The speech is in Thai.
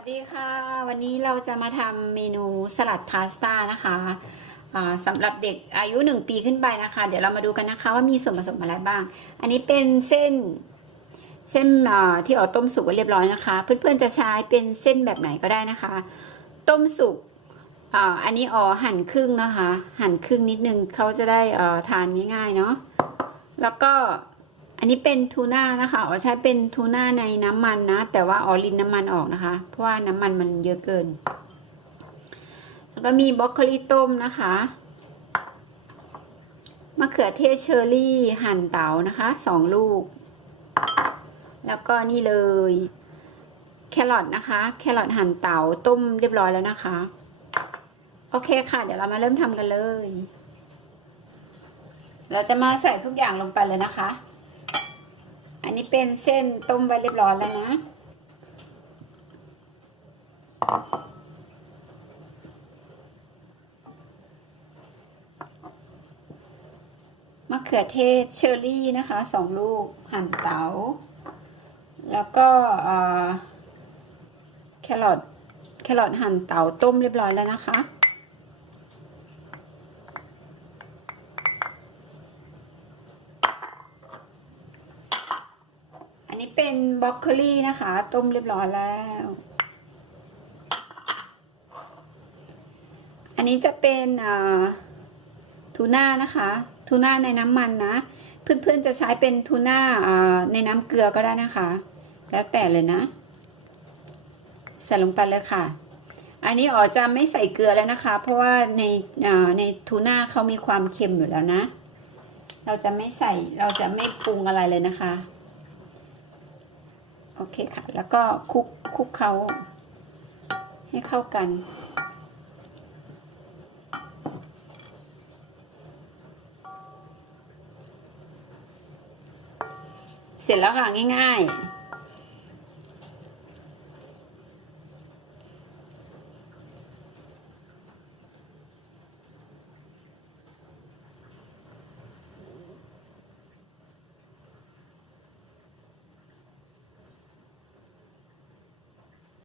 วัสดีค่ะ วันนี้เราจะมาทำเมนูสลัดพาสต้านะคะสำหรับเด็กอายุหนึ่งปีขึ้นไปนะคะ เดี๋ยวเรามาดูกันนะคะว่ามีส่วนผสมอะไรบ้าง อันนี้เป็นเส้นเส้นที่ออต้มสุกไว้เรียบร้อยนะคะ เพื่อนๆจะใช้เป็นเส้นแบบไหนก็ได้นะคะ ต้มสุกอ,อันนี้อ๋อหั่นครึ่งนะคะ หั่นครึ่งนิดนึงเขาจะได้ทานง่ายๆเนาะแล้วก็ อันนี้เป็นทูน่านะคะอ๋อใช้เป็นทูน่าในน้ำมันนะ แต่ว่าอ๋อลินน้ำมันออกนะคะ เพราะว่าน้ำมันมันเยอะเกิน แล้วก็มีบรอกโคลีต้มนะคะมะเขือเทศเชอร์รี่หั่นเต๋านะคะสองลูก แล้วก็นี่เลย แครอทนะคะ แครอทหั่นเต๋าต้มเรียบร้อยแล้วนะคะ โอเคค่ะ เดี๋ยวเรามาเริ่มทำกันเลย เราจะมาใส่ทุกอย่างลงไปเลยนะคะ อันนี้เป็นเส้นต้มไว้เรียบร้อยแล้วนะมะเขือเทศเชอร์รี่นะคะสองลูกหั่นเตา๋าแล้วก็แครอทแครอทหั่นเต๋าต้มเรียบร้อยแล้วนะคะ อั นนี้เป็นบรอกโคลีนะคะ ต้มเรียบร้อยแล้ว อันนี้จะเป็นทูน่านะคะ ทูน่าในน้ำมันนะ เพื่อนๆจะใช้เป็นทูน่าในน้ำเกลือก็ได้นะคะ แล้วแต่เลยนะ ใส่ลงไปเลยค่ะ อันนี้อ๋อจะไม่ใส่เกลือแล้วนะคะ เพราะว่าในในทูน่าเขามีความเค็มอยู่แล้วนะ เราจะไม่ใส่ เราจะไม่ปรุงอะไรเลยนะคะ โอเคค่ะ แล้วก็คลุกคลุกเขาให้เข้ากันเสร็จแล้วค่ะง่าย ๆ